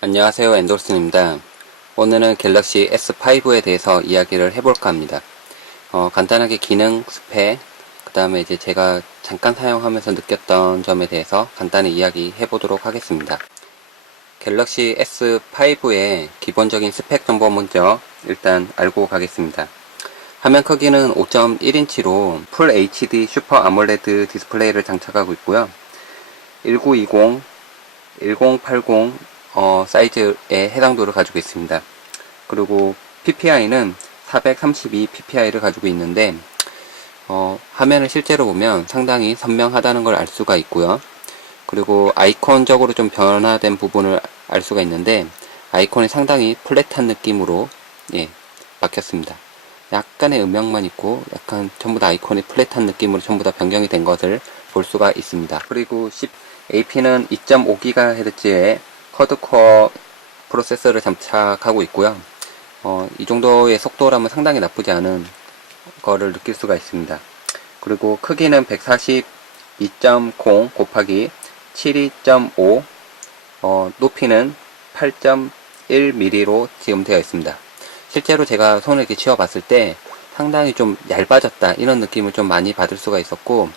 안녕하세요, 앤더슨입니다. 오늘은 갤럭시 S5에 대해서 이야기를 해볼까 합니다. 간단하게 기능, 스펙, 그 다음에 이제 제가 잠깐 사용하면서 느꼈던 점에 대해서 간단히 이야기 해보도록 하겠습니다. 갤럭시 S5의 기본적인 스펙 정보 먼저 일단 알고 가겠습니다. 화면 크기는 5.1인치로 풀 HD 슈퍼 아몰레드 디스플레이를 장착하고 있고요. 1920, 1080 사이즈의 해당도를 가지고 있습니다. 그리고 PPI는 432 PPI를 가지고 있는데 화면을 실제로 보면 상당히 선명하다는 걸 알 수가 있고요. 그리고 아이콘적으로 좀 변화된 부분을 알 수가 있는데 아이콘이 상당히 플랫한 느낌으로 바뀌었습니다. 약간의 음영만 있고 약간 전부 다 아이콘이 플랫한 느낌으로 전부 다 변경이 된 것을 볼 수가 있습니다. 그리고 AP는 2.5GHz의 쿼드코어 프로세서를 장착하고 있고요. 이 정도의 속도라면 상당히 나쁘지 않은 거를 느낄 수가 있습니다. 그리고 크기는 142.0 곱하기 72.5, 높이는 8.1mm로 지금 되어 있습니다. 실제로 제가 손을 이렇게 쥐어봤을 때 상당히 좀 얇아졌다 이런 느낌을 좀 많이 받을 수가 있었고,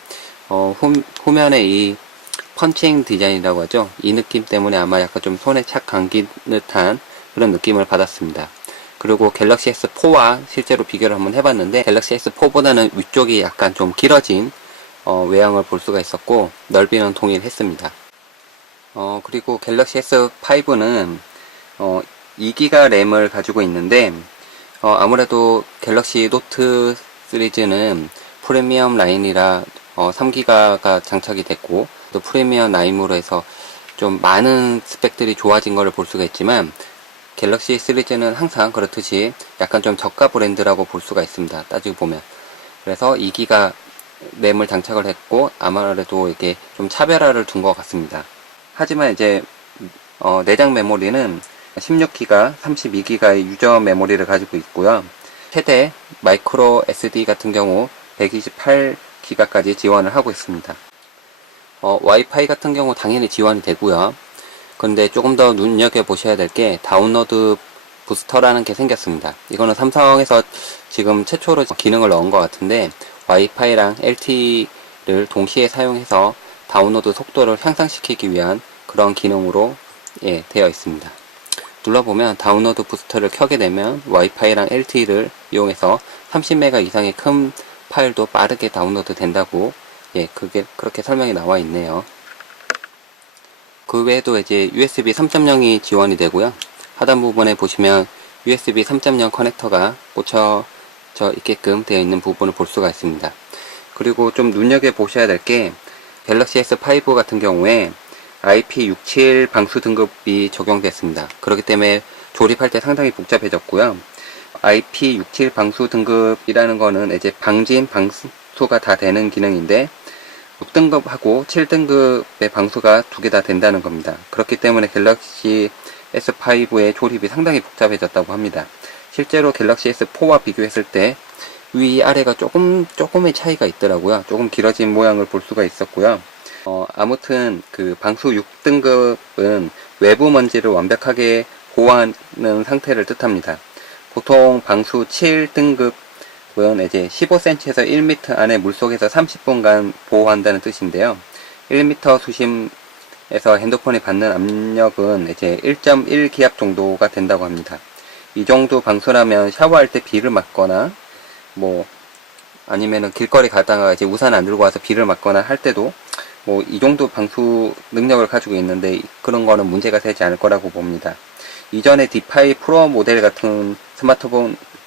후면에 이 펀칭 디자인이라고 하죠. 이 느낌 때문에 아마 약간 좀 손에 착 감긴 듯한 그런 느낌을 받았습니다. 그리고 갤럭시 S4와 실제로 비교를 한번 해봤는데 갤럭시 S4보다는 위쪽이 약간 좀 길어진 외형을 볼 수가 있었고 넓이는 동일했습니다. 그리고 갤럭시 S5는 2GB 램을 가지고 있는데 아무래도 갤럭시 노트 시리즈는 프리미엄 라인이라 3GB가 장착이 됐고 또 프리미엄 라인으로 해서 좀 많은 스펙들이 좋아진 것을 볼 수가 있지만 갤럭시 시리즈는 항상 그렇듯이 약간 좀 저가 브랜드라고 볼 수가 있습니다. 따지고 보면. 그래서 2GB 램을 장착을 했고 아무래도 이게 좀 차별화를 둔 것 같습니다. 하지만 이제 내장 메모리는 16GB, 32GB의 유저 메모리를 가지고 있고요. 최대 마이크로 SD 같은 경우 128GB까지 지원을 하고 있습니다. 와이파이 같은 경우 당연히 지원이 되고요. 그런데 조금 더 눈여겨보셔야 될 게 다운로드 부스터라는 게 생겼습니다. 이거는 삼성에서 지금 최초로 기능을 넣은 것 같은데 와이파이랑 LTE를 동시에 사용해서 다운로드 속도를 향상시키기 위한 그런 기능으로 되어 있습니다. 눌러보면 다운로드 부스터를 켜게 되면 와이파이랑 LTE를 이용해서 30메가 이상의 큰 파일도 빠르게 다운로드 된다고 그렇게 설명이 나와 있네요. 그 외에도 이제 USB 3.0이 지원이 되고요. 하단 부분에 보시면 USB 3.0 커넥터가 꽂혀져 있게끔 되어 있는 부분을 볼 수가 있습니다. 그리고 좀 눈여겨보셔야 될 게 갤럭시 S5 같은 경우에 IP67 방수 등급이 적용됐습니다. 그렇기 때문에 조립할 때 상당히 복잡해졌고요. IP67 방수 등급이라는 거는 이제 방진, 방수가 다 되는 기능인데 6등급하고 7등급의 방수가 두 개 다 된다는 겁니다. 그렇기 때문에 갤럭시 S5의 조립이 상당히 복잡해졌다고 합니다. 실제로 갤럭시 S4와 비교했을 때 위아래가 조금의 차이가 있더라고요. 조금 길어진 모양을 볼 수가 있었고요. 아무튼 그 방수 6등급은 외부 먼지를 완벽하게 보호하는 상태를 뜻합니다. 보통 방수 7등급은 이제 15cm에서 1m 안에 물속에서 30분간 보호한다는 뜻인데요. 1m 수심에서 핸드폰이 받는 압력은 이제 1.1 기압 정도가 된다고 합니다. 이 정도 방수라면 샤워할 때 비를 맞거나 아니면은 길거리 가다가 이제 우산 안 들고 와서 비를 맞거나 할 때도 이 정도 방수 능력을 가지고 있는데 그런 거는 문제가 되지 않을 거라고 봅니다. 이전에 D5 프로 모델 같은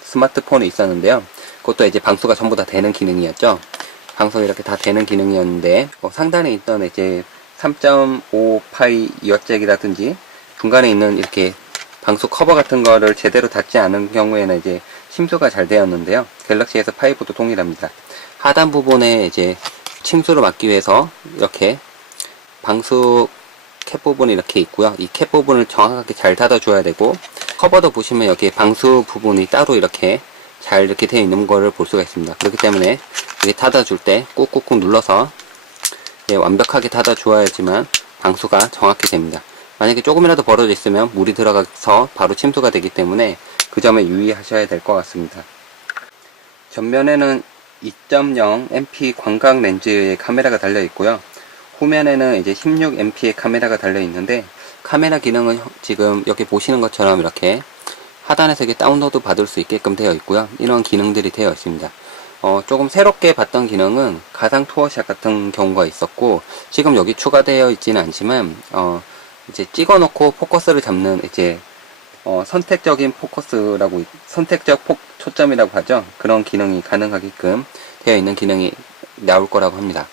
스마트폰이 있었는데요. 그것도 이제 방수가 전부 다 되는 기능이었죠. 방수가 이렇게 다 되는 기능이었는데 상단에 있던 이제 3.5파이 이어잭이라든지 중간에 있는 이렇게 방수 커버 같은 거를 제대로 닫지 않은 경우에는 이제 침수가 잘 되었는데요. 갤럭시 S5도 동일합니다. 하단 부분에 이제 침수를 막기 위해서 이렇게 방수 캡 부분이 이렇게 있고요. 이 캡 부분을 정확하게 잘 닫아줘야 되고 커버도 보시면 여기 방수 부분이 따로 이렇게 잘 이렇게 되어 있는 거를 볼 수가 있습니다. 그렇기 때문에 이게 닫아줄 때 꾹꾹꾹 눌러서 예, 완벽하게 닫아 주어야지만 방수가 정확히 됩니다. 만약에 조금이라도 벌어져 있으면 물이 들어가서 바로 침수가 되기 때문에 그 점에 유의하셔야 될 것 같습니다. 전면에는 2.0MP 광각 렌즈의 카메라가 달려 있고요. 후면에는 이제 16MP의 카메라가 달려 있는데, 카메라 기능은 지금 여기 보시는 것처럼 이렇게 하단에서 이렇게 다운로드 받을 수 있게끔 되어 있고요. 이런 기능들이 되어 있습니다. 조금 새롭게 봤던 기능은 가상 투어샷 같은 경우가 있었고, 지금 여기 추가되어 있지는 않지만, 이제 찍어 놓고 포커스를 잡는 이제 선택적인 포커스라고, 선택적 초점이라고 하죠. 그런 기능이 가능하게끔 되어 있는 기능이 나올 거라고 합니다.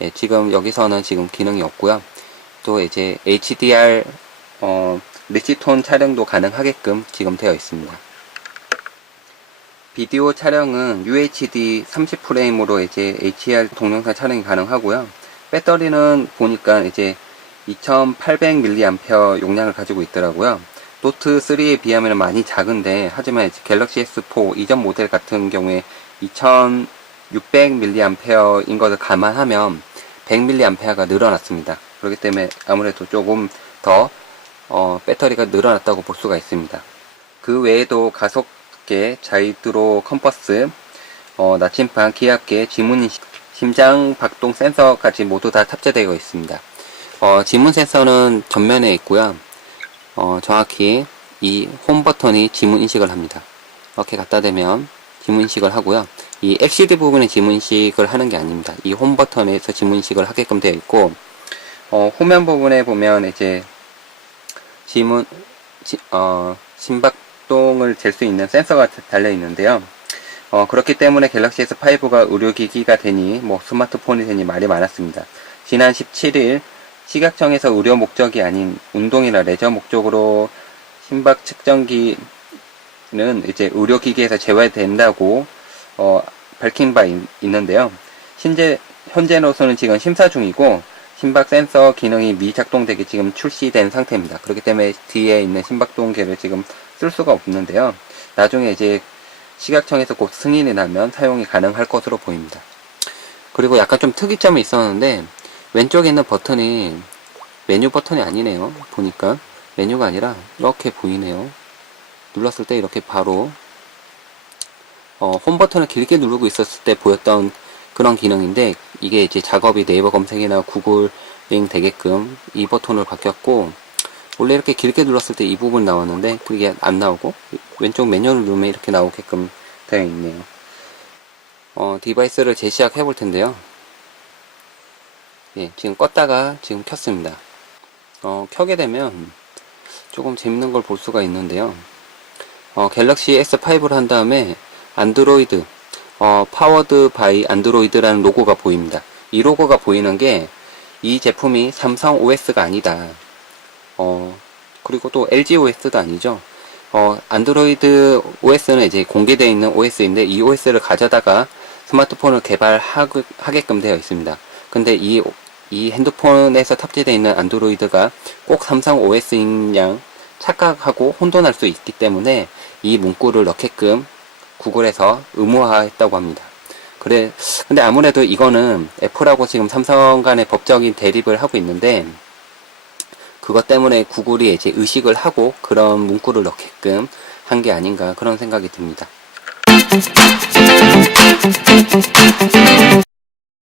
예, 지금 여기서는 지금 기능이 없고요. 또 이제 HDR 리치톤 촬영도 가능하게끔 지금 되어 있습니다. 비디오 촬영은 UHD 30프레임으로 이제 HDR 동영상 촬영이 가능하고요. 배터리는 보니까 이제 2800mAh 용량을 가지고 있더라고요. 노트 3에 비하면 많이 작은데, 하지만 이제 갤럭시 S4 이전 모델 같은 경우에 2600mAh인 것을 감안하면 100mAh가 늘어났습니다. 그렇기 때문에 아무래도 조금 더 배터리가 늘어났다고 볼 수가 있습니다. 그 외에도 가속계, 자이드로 컴퍼스, 나침반, 기압계, 지문인식, 심장 박동 센서까지 모두 다 탑재되어 있습니다. 지문 센서는 전면에 있고요. 정확히 이 홈 버튼이 지문 인식을 합니다. 이렇게 갖다 대면 지문 인식을 하고요. 이 LCD 부분에 지문 인식을 하는 게 아닙니다. 이 홈 버튼에서 지문 인식을 하게끔 되어 있고, 후면 부분에 보면 이제 심박동을 잴 수 있는 센서가 달려 있는데요. 그렇기 때문에 갤럭시 S5가 의료기기가 되니, 스마트폰이 되니 말이 많았습니다. 지난 17일 식약청에서 의료 목적이 아닌 운동이나 레저 목적으로 심박 측정기는 이제 의료기기에서 제외된다고 밝힌 바 있는데요. 현재로서는 지금 심사 중이고, 심박 센서 기능이 미작동되게 지금 출시된 상태입니다. 그렇기 때문에 뒤에 있는 심박동계를 지금 쓸 수가 없는데요. 나중에 이제 식약청에서 곧 승인이 나면 사용이 가능할 것으로 보입니다. 그리고 약간 좀 특이점이 있었는데, 왼쪽에 있는 버튼이 메뉴 버튼이 아니네요. 보니까 메뉴가 아니라 이렇게 보이네요. 눌렀을 때 이렇게 바로 홈 버튼을 길게 누르고 있었을 때 보였던 그런 기능인데, 이게 이제 작업이 네이버 검색이나 구글링 되게끔 이 버튼으로 바뀌었고, 원래 이렇게 길게 눌렀을 때 이 부분 나왔는데 그게 안 나오고 왼쪽 메뉴를 누르면 이렇게 나오게끔 되어 있네요. 디바이스를 재시작 해볼 텐데요. 예, 지금 껐다가 지금 켰습니다. 켜게 되면 조금 재밌는 걸 볼 수가 있는데요. 갤럭시 S5를 한 다음에 안드로이드, 파워드 바이 안드로이드라는 로고가 보입니다. 이 로고가 보이는 게 이 제품이 삼성 OS가 아니다. 그리고 또 LG OS도 아니죠. 안드로이드 OS는 이제 공개되어 있는 OS인데, 이 OS를 가져다가 스마트폰을 개발하게끔 되어 있습니다. 근데 이 핸드폰에서 탑재되어 있는 안드로이드가 꼭 삼성 OS인 양 착각하고 혼돈할 수 있기 때문에 이 문구를 넣게끔 구글에서 의무화했다고 합니다. 근데 아무래도 이거는 애플하고 지금 삼성 간의 법적인 대립을 하고 있는데, 그것 때문에 구글이 이제 의식을 하고 그런 문구를 넣게끔 한 게 아닌가, 그런 생각이 듭니다.